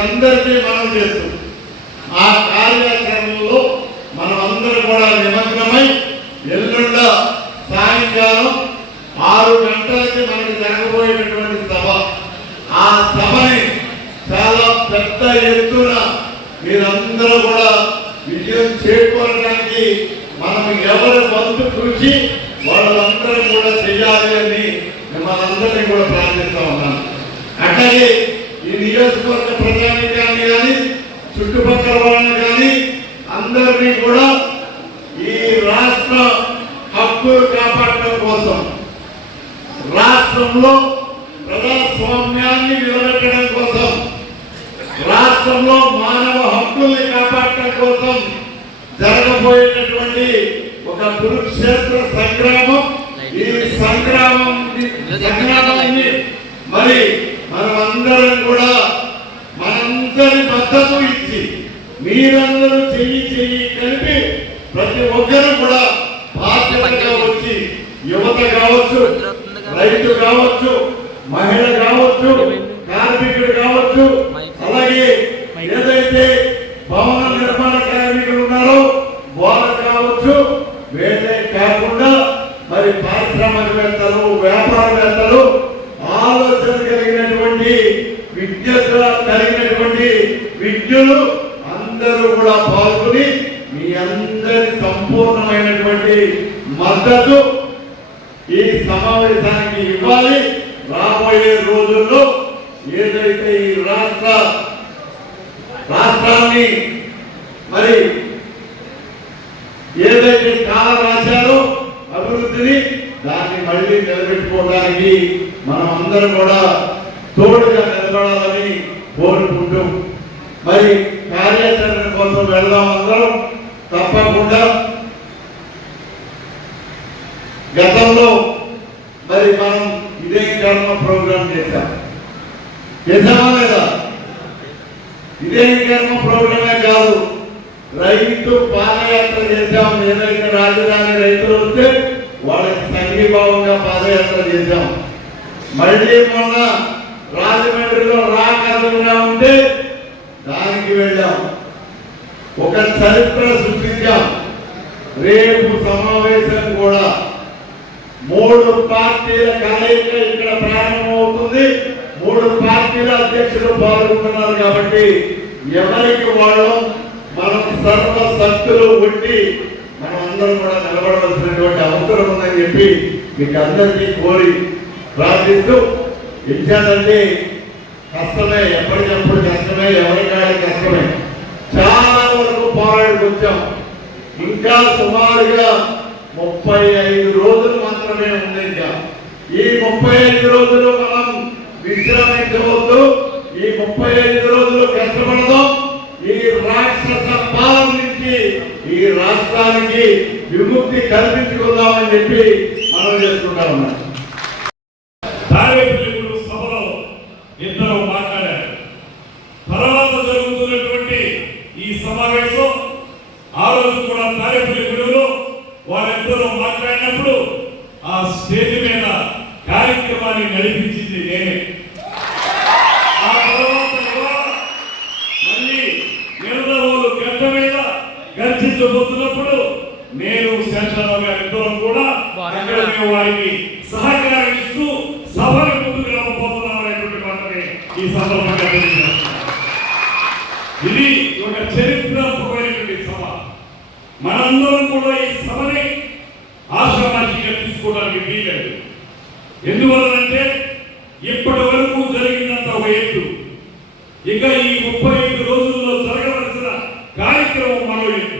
అందరికీ మనం చేస్తుంది ఆ కార్యాచరణలో మనం కూడా నిమగ్నమై ఎల్లుండ సాయంకాలం ఆరు గంటలకి మనకి జరగబోయేటటువంటి సభ. ఆ సభని చాలా పెద్ద ఎత్తున మీరందరూ కూడా విజయం చేకూరడానికి మనం ఎవరి వంతు కృషి వాళ్ళందరూ కూడా చేయాలి అని మిమ్మల్ని అందరినీ కూడా ప్రార్థిస్తా ఉన్నాను. అట్లాగే ఈ నియోజకవర్గ ప్రజానికాన్ని కానీ చుట్టుపక్కల వాళ్ళని కానీ అందరినీ కూడా ఈ రాష్ట్ర హక్కులు కాపాడటం కోసం రాష్ట్రంలో ప్రజాస్వామ్యాన్ని నిలబెట్టడం కోసం రాష్ట్రంలో మానవ హక్కుల్ని కాపాడటం కోసం జరగబోయేటటువంటి ఒక కురుక్షేత్ర సంగ్రామం ఈ సంగ్రామం సంగ్రామాన్ని మరి మనమందరం కూడా మనందరి మద్దతు ఇచ్చి మీరందరూ చెయ్యి చెయ్యి కలిపి ప్రతి ఒక్కరు కూడా బాధ్యతగా వచ్చి యువత కావచ్చు రైతు కావచ్చు విద్యత కలిగినటువంటి విద్యులు అందరూ కూడా పాల్గొని మీ అందరి సంపూర్ణమైనటువంటి మద్దతు ఈ సమావేశానికి ఇవ్వాలి. రాబోయే రోజుల్లో ఏదైతే ఈ రాష్ట్ర రాష్ట్రాన్ని మరి ఏదైతే కాల రాశారో అభివృద్ధిని దాన్ని మళ్ళీ నిలబెట్టుకోవడానికి మనం అందరం కూడా తోడుగా నిలబడాలని కోరుకుంటూ మరి కార్యాచరణ కోసం వెళ్దాం అందరం తప్పకుండా. గతంలో మరి మనం ఇదే కర్మ ప్రోగ్రాం చేశాం. చేశామా లేదా? ఇదే కర్మ ప్రోగ్రామే కాదు రైతు పాదయాత్ర చేశాం. ఏదైతే రాజధాని రైతులు వస్తే వాళ్ళకి సంఘీభావంగా పాదయాత్ర చేశాం. మళ్ళీ మొన్న రాజమండ్రిలో రాకరుగా ఉంటే దానికి వెళ్ళాం. ఒక చరిత్ర సృష్టించాం. రేపు సమావేశం కూడా మూడు పార్టీల కలయిక ఇక్కడ ప్రారంభమవుతుంది. మూడు పార్టీల అధ్యక్షులు పాల్గొంటున్నారు కాబట్టి ఎవరికి వాళ్ళు? మనం సర్వ శక్తులు ఉండి మనం అందరం కూడా నిలబడవలసినటువంటి అవసరం ఉందని చెప్పి మీకు అందరికీ కోరి ప్రార్థిస్తూ ఇచ్చానంటే కష్టమే ఎప్పటికప్పుడు కష్టమే ఎవరికాయ కష్టమే. చాలా వరకు పోరాడికి వచ్చాం. ఇంకా సుమారుగా ముప్పై ఐదు రోజులు మాత్రమే ఉంది ఇంకా. ఈ ముప్పై ఐదు రోజులు మనం విశ్రమించవద్దు. ఈ ముప్పై ఐదు రోజులు కష్టపడదాం. ఈ రాక్షస పాలన నుంచి ఈ రాష్ట్రానికి విముక్తి కల్పించుకుందామని చెప్పి మనం చేసుకుంటా ఉన్నాం తాడేపల్లిగూడు సభలో ఇద్దరు మాట్లాడారు తర్వాత జరుగుతున్నటువంటి ఈ సమావేశం ఆ రోజు కూడా తాడేపల్లిగూడెలో వారిద్దరూ మాట్లాడినప్పుడు ఆ స్టేజ్ మీద కార్యక్రమాన్ని నడిపించింది నేనే ఆ తర్వాత ఇవాళ మళ్ళీ నిరదవోలు గడ్డ మీద గర్జించబోతున్నప్పుడు నేను శంకరరావు గారి ఇద్దరం కూడా వారికి సహకరిస్తూ సభని ముందుకు రాబోతున్నాం అనేటువంటి మాటని ఈ సందర్భంగా ఇది ఒక చరిత్రాత్మకమైనటువంటి సభ. మనందరం కూడా ఈ సభని ఆశ్రమానికి తీసుకోవడానికి వీలేదు ఎందువలనంటే ఇప్పటి వరకు జరిగినంత ఒక ఎత్తు ఇక ఈ ముప్పై ఐదు రోజుల్లో జరగవలసిన కార్యక్రమం మరో ఎత్తు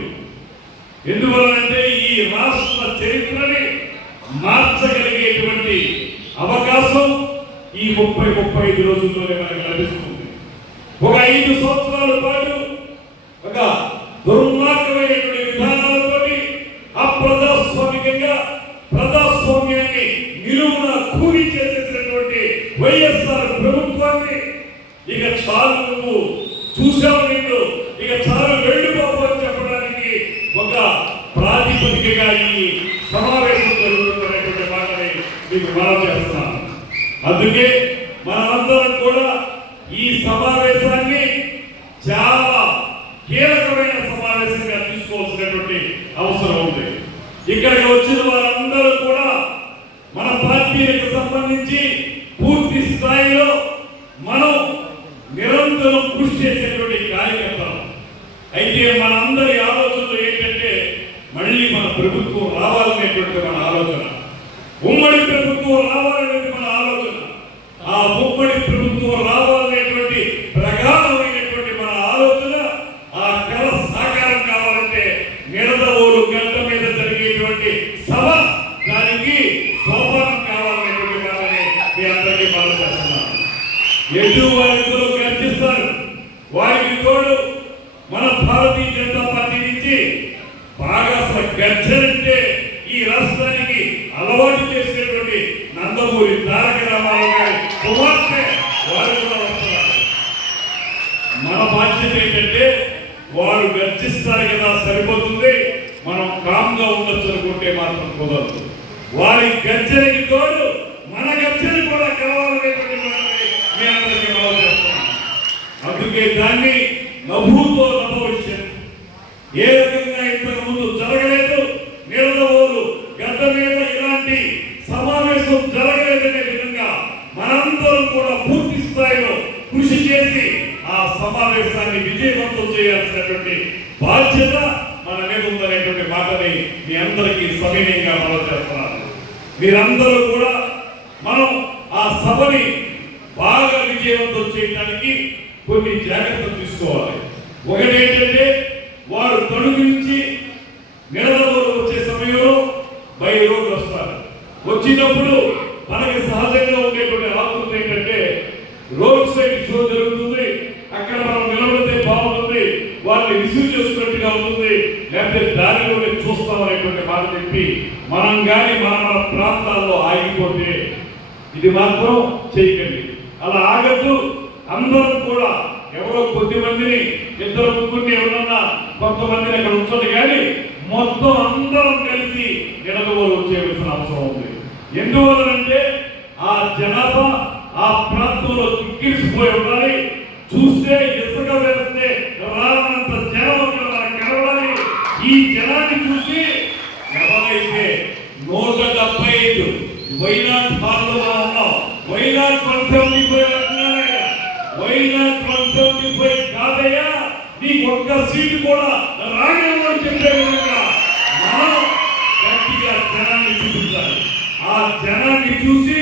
ఎందువలనంటే ఈ రాష్ట్ర చరిత్రని మార్చగలిగేటువంటి అవకాశం ఈ ముప్పై ముప్పై ఐదు రోజుల్లోనే మనకు లభిస్తుంది. ఒక ఐదు సంవత్సరాల పాటు ఒక దుర్మార్గమైనటువంటి విధానాలతోటి అప్రజాస్వామికంగా ప్రజాస్వామ్యాన్ని నిలువున కూలి చేసేసినటువంటి వైఎస్ఆర్ ప్రభుత్వాన్ని ఇక చాలు నువ్వు చూసావు నిన్ను. ఇక చాలు వెళ్ళిపోవు అని చెప్పడానికి ఒక ప్రాతిపదికగా ఈ సమావేశం జరుగుతున్నటువంటి మాటని మీకు మనం చేస్తున్నాను అందుకే మనందరం కూడా ఈ సమావేశం చేసేటువంటి కార్యకర్తలు అయితే మనందరి ఆలోచనలు ఏంటంటే మళ్ళీ మన ప్రభుత్వం రావాలనేటువంటి మన ఆలోచన ఉమ్మడి ప్రభుత్వం రావాలనేది మన ఆలోచన ఆ ఉమ్మడి ప్రభుత్వం రావాలనేటువంటి ప్రగాఢమైనటువంటి మన ఆలోచన ఆ కళ సాకారం కావాలంటే నిడదవోలు గంట మీద జరిగేటువంటి సభ దానికి సోపానం కావాలనేటువంటి మాటని మీ అందరికీ మనం చేస్తున్నాను ఎటు వారితో గర్జిస్తారు వారికి తోడు మన భారతీయ జనతా పార్టీ నుంచి బాగా అసలు గర్జనంటే ఈ రాష్ట్రానికి అలవాటు చేసినటువంటి నందమూరి తారక రామారావు గారి కుమార్తె వారు కూడా వస్తున్నారు. మన బాధ్యత ఏంటంటే వారు గర్జిస్తారు కదా సరిపోతుంది. మనం కామ్గా ఉండొచ్చు అనుకుంటే మాత్రం కుదరదు. వారి గర్జనకి తోడు మన గర్జన కూడా కావాలనేటువంటి మీ అందరికీ మనం చేస్తున్నాం అందుకే దాన్ని నభూతో నభవిష్యత్ ఏ రకంగా ఇంతకు ముందు జరగలేదు నిరదవోలు గడ్డ మీద ఇలాంటి సమావేశం జరగలేదనే విధంగా మనందరం కూడా పూర్తి స్థాయిలో కృషి చేసి ఆ సమావేశాన్ని విజయవంతం చేయాల్సినటువంటి బాధ్యత మన మీద ఉందనేటువంటి మాటని మీ అందరికీ సవినయంగా మనం చేస్తున్నారు మీరందరూ కూడా మనం ఆ సభని బాగా విజయవంతం చేయడానికి కొన్ని జాగ్రత్తలు తీసుకోవాలి. ఒకటి ఏంటంటే వారు తణుకు నుంచి నిడదవోలు వచ్చే సమయంలో బై రోడ్డు వస్తారు. వచ్చినప్పుడు మనకి సహజంగా ఉండేటువంటి ఆకృతి ఏంటంటే రోడ్ సైడ్ షో జరుగుతుంది అక్కడ మనం నిలబడితే బాగుంటుంది వాళ్ళని రిసీవ్ చేసుకున్నట్టుగా ఉంటుంది లేకపోతే దారిలోనే చూస్తాం అనేటువంటి మాట చెప్పి మనం కానీ మన మన ప్రాంతాల్లో ఆగిపోతే ఇది మాత్రం చేయకండి. అలా ఆగద్దు. అందరం కూడా ఎవరో కొద్ది మందిని ఇద్దరు ముగ్గురిని ఎవరన్నా కొంతమందిని అక్కడ ఉంచండి. కానీ మొత్తం అందరం కలిసి నిడదవోలు చేయవలసిన అవసరం ఉంది. ఎందువలనంటే ఆ జనాభా ఆ ప్రాంతంలో చిక్కిరిసిపోయి ఉండాలి. చూస్తే ఇసుక వేస్తే రానంత జనం అక్కడ కనబడాలి. ఈ జనాన్ని చూసి ఎవరైతే నూట డెబ్బై ఐదు వైనాట్ హాల్లో ఉన్నాం ఉన్నాం why not one seventy five అంటున్నారయ్యా why not one seventy five కాదయ్యా నీకు ఒక్క సీటు కూడా రాగలని చెప్పే విధంగా మనం గట్టిగా జనాన్ని చూపించాలి ఆ జనాన్ని చూసి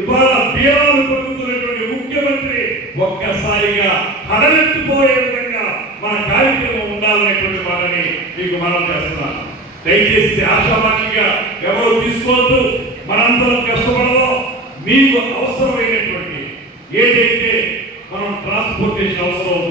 ఇవాళ బీరాలు పడుతున్నటువంటి ముఖ్యమంత్రి ఒక్కసారిగా హడలెత్తిపోయే విధంగా మన కార్యక్రమం ఉండాలనేటువంటి మాటని మీకు మనం చేస్తున్నాను దయచేసి ఆశామాషిగా ఎవరు తీసుకోవద్దు. మనందరం కష్టపడదాం. మీకు అవసరమైనటువంటి ఏదైతే మనం ట్రాన్స్పోర్టేషన్ అవసరం